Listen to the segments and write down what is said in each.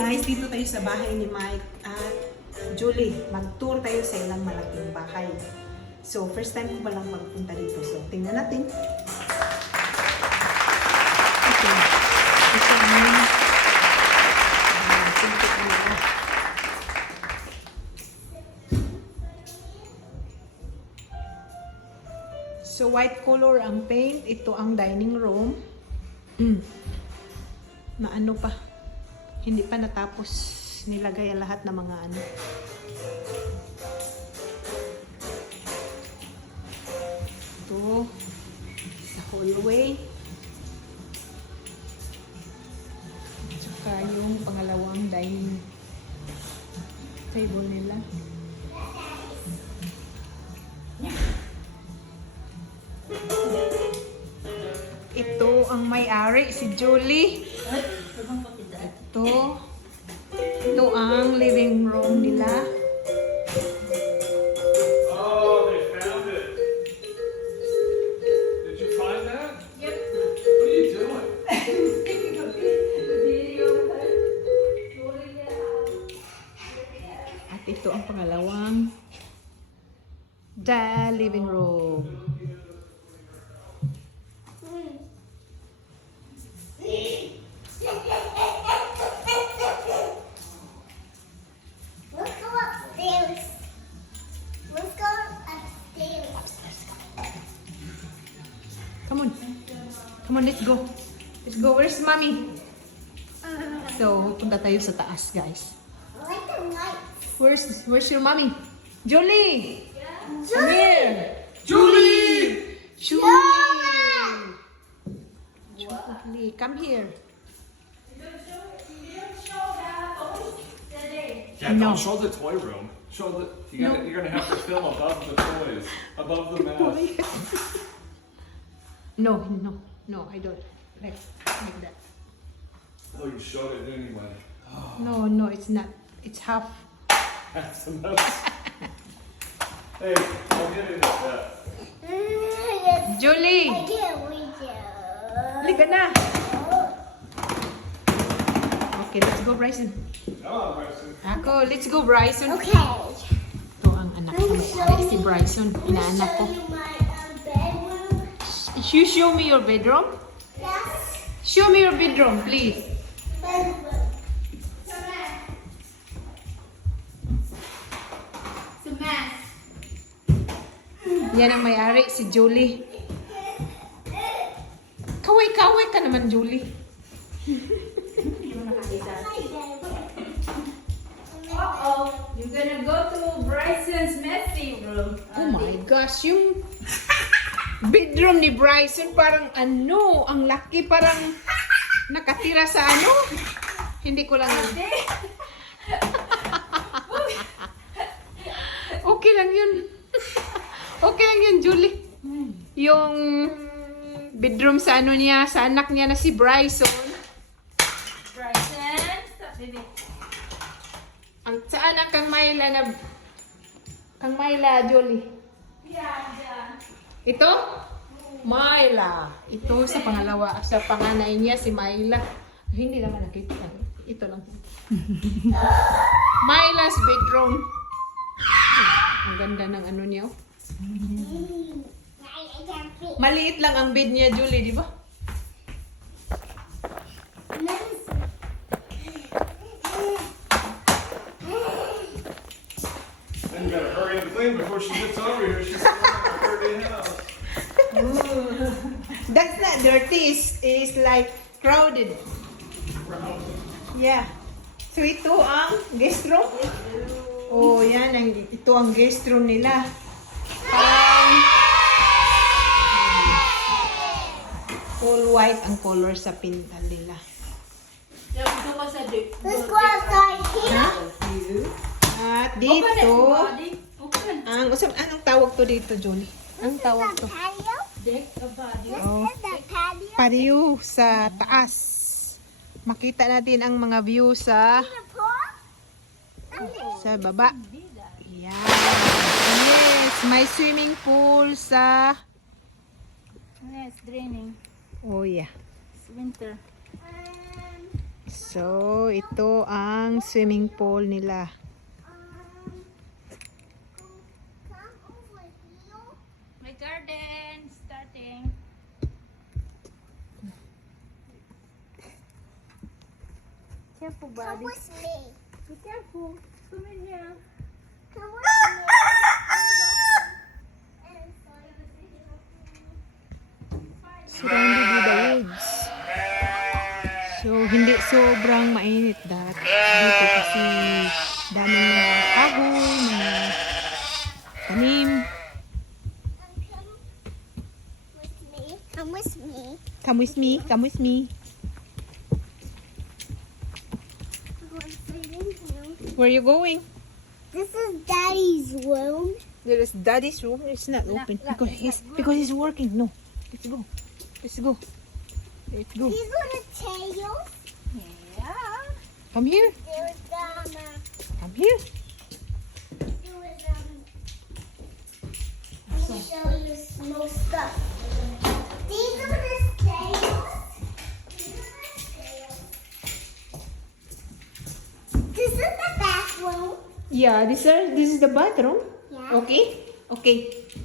guys, dito tayo sa bahay ni Mike at Julie. Mag-tour tayo sa ilang malaking bahay. So, first time ko ba lang magpunta dito. So, tingnan natin. Okay. Ito ang pinto nila. So, white color ang paint. Ito ang dining room. Na ano pa. Hindi pa natapos nilagay ang lahat ng mga ano. Ito. Sa hallway. Tsaka yung pangalawang dining table nila. Ito ang may-ari, si Julie. Ito ang living room nila. Oh, they found it. Did you find that? Yep. What are you doing? At ito ang pangalawang the living room. Let's go upstairs. Let's go upstairs. Come on. Come on, let's go. Let's go. Where's mommy? So, punta tayo sa taas, guys. I like the lights. Where's your mommy? Julie! Come here! Julie! Julie! Julie, come here. Yeah, No. don't show the toy room. Show the. You're gonna have to film above the toys, above the mess. No, I don't. Like that. Oh, you showed it anyway. No, it's not. It's half. That's a mess. Hey, I'll get into that. Yes. Julie! I can't wait to. Halika na! Okay, let's go, Bryson. Come on, Bryson. Ako, let's go, Bryson. Okay. Ito ang anak ko. May si Bryson. Inaanak ko. Show you my bedroom. You show me your bedroom? Yes. Show me your bedroom, please. Bedroom. Yan ang may-ari, si Julie. Kaway-kaway ka naman, Julie. Uh-oh, you're gonna go to Bryson's messy room. Oh my gosh, yung bedroom ni Bryson parang ano, ang laki, parang nakatira sa ano. Hindi ko lang. Okay lang yun. Okay lang yun, Julie. Yung bedroom sa ano niya, sa anak niya na si Bryson. Bryson, stop, baby. Ang sa anak kang Myla, Julie. Yeah. Ito? Myla. Ito sa pangalawa. Sa panganay niya, si Myla. Hindi naman nakita. Ito lang. Myla's bedroom. Ang ganda ng ano niya. Oh. Maliit lang ang bed niya, Julie, di ba? Then you gotta hurry and clean before she gets over here. She's still in her dirty house. That's not dirty. It's like crowded. Yeah. So ito ang guest room. Oh, yan. Ito ang guest room nila. All white ang color sa pintal nila. Dito ka sa Let's go outside here. At Open it, dito, body. Open. anong tawag to dito, Julie? Ang tawag to? Patio. Deck a body. Oh, Is the patio? patio sa taas. Makita natin ang mga view sa The pool? baba. Yan. Yes, may swimming pool sa Yes, draining. Oh yeah. It's winter. So, ito ang swimming pool nila. Come over here. My garden starting. Careful, Come buddy. with me. Be careful. Come in here. Come with me. Surrounded with the woods. So, hindi sobrang mainit dito kasi daming mga kahoy, mga tanim. Come with me. Come with me, come with me. Where are you going? This is Daddy's room. There is Daddy's room. It's not open because he's working. No, let's go. Let's go. Let's go. These are the tails. Yeah. Come here. There's Come here. let me show you some more stuff. These are the tails. These are the tails. This is the bathroom. Yeah, this is the bathroom. Yeah. Okay. Okay.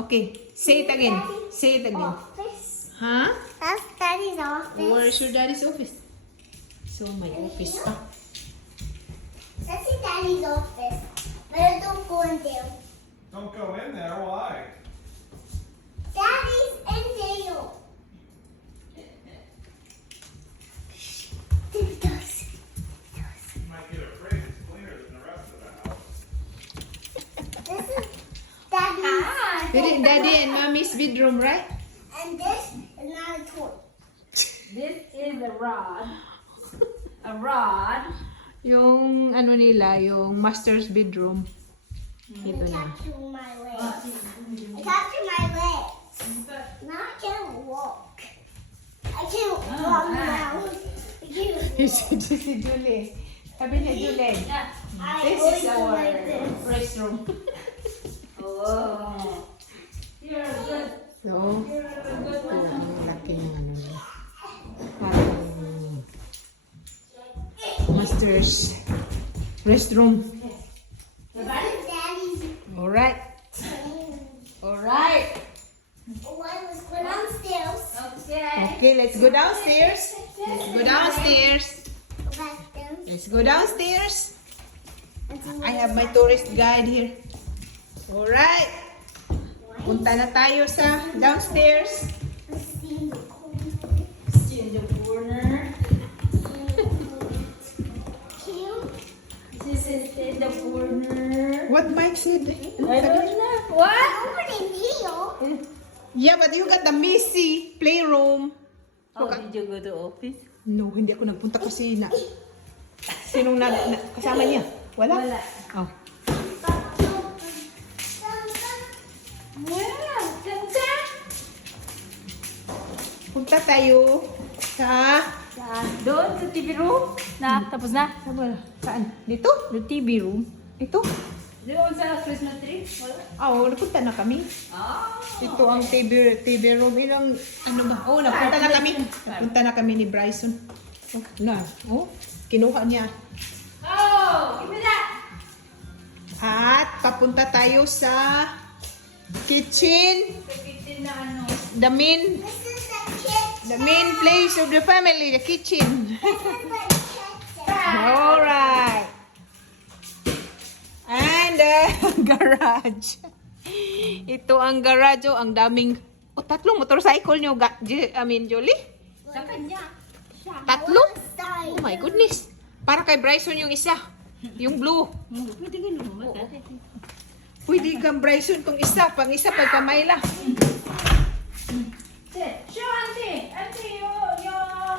Okay. Say it again. Say it again. Office. Huh? That's Daddy's office. Where's your daddy's office? So my office pa. That's your Daddy's office. But don't go in there. Don't go in there. Why? Daddy's in there. It does. You might get afraid. It's cleaner than the rest of the house. This is Daddy's. Daddy and mommy's bedroom, right? And this is not a toy. This is a rod. A rod. Yung ano nila, yung master's bedroom. Ito It's na. touching my legs. It's touching my legs. Now I can't walk. I can't walk around. I can't Si Julie. Sabi niya, Julie. I This always is do our like this. restroom. Oh. You're good. So, You're a good ito one. ang laki ng ano nila. Parang master's restroom. This is Daddy's Alright. room. Alright. Oh, I was going downstairs. Okay. Okay, let's go downstairs. Let's go downstairs. Bathroom. Let's go downstairs. And see I have my tourist guide here. Alright. Punta na tayo sa downstairs. see the corner. See in the corner. Cute. This is in the corner. What Mike said? I don't know. What? Open in here. Yeah, but you got the messy playroom. Oh, did you go to office? No, hindi ako nagpunta kasi na... Sinong kasama niya? Wala? Wala. Oh. Wow, ganda. Punta tayo sa... Doon sa TV room. Na, tapos na. Saan? Dito? The TV room. Ito? Doon sa Christmas tree. Wala. Oo, napunta na kami. Oh. Ito ang TV room. Ilang, ano ba? Oh, napunta na kami. Napunta na kami ni Bryson. Oh, na. Oh, kinuha niya. Oh, give me that. At papunta tayo sa kitchen. Sa kitchen na ano. The main This is the kitchen. the main place of the family, the kitchen. This is the kitchen. Alright. And garage. Ito ang garage. Oh, ang daming... Oh, tatlong motorcycle nyo. Julie? Sa kanya. Tatlo? Sorry. Oh my goodness. Para kay Bryson yung isa. Yung blue. Pwede ka naman. Pwede kang Bryson tong isa. Pang isa, pag Kamayla. Show auntie. Auntie, your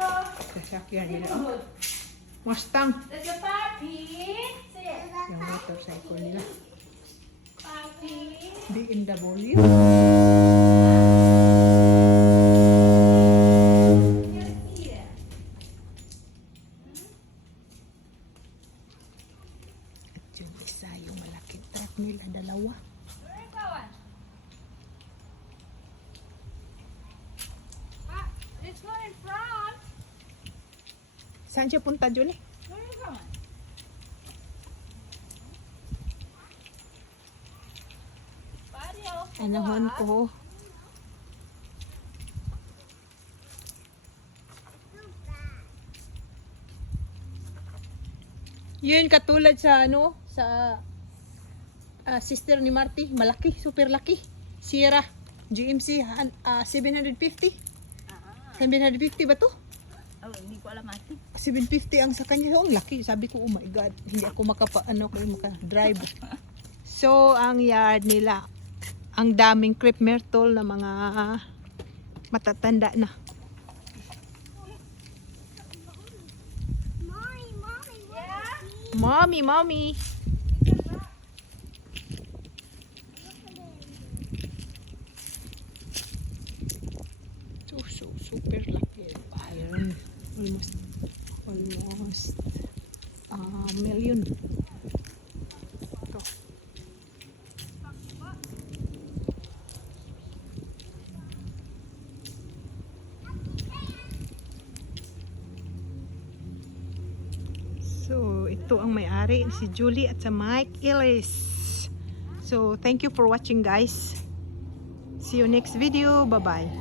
Sasakyan nila. neighborhood. Mustang. There's a puppy. Sit. Yung motorcycle nila. Puppy. BMW. Just here. At yung isa, yung malaking truck nila, dalawa. Where are you going? Ah, let's go in front. Saan siya punta, Julie? Where are you going? Mario, Anahon ko. Yun katulad sa ano, sa sister ni Marty, malaki, super laki. Sierra GMC 750. 750 ba to? Oh, hindi ko alam ate. 750 ang sa kanya. Oh, ang laki. Sabi ko, oh my God, hindi ako maka-drive. So, ang yard nila, ang daming crepe myrtle na mga matatanda na. Mommy, Mommy, mommy. So, super laki. Ayun. Almost a million. Ito. So, ito ang may-ari, si Julie at sa Mike Ellis. So, thank you for watching guys. See you next video. Bye-bye.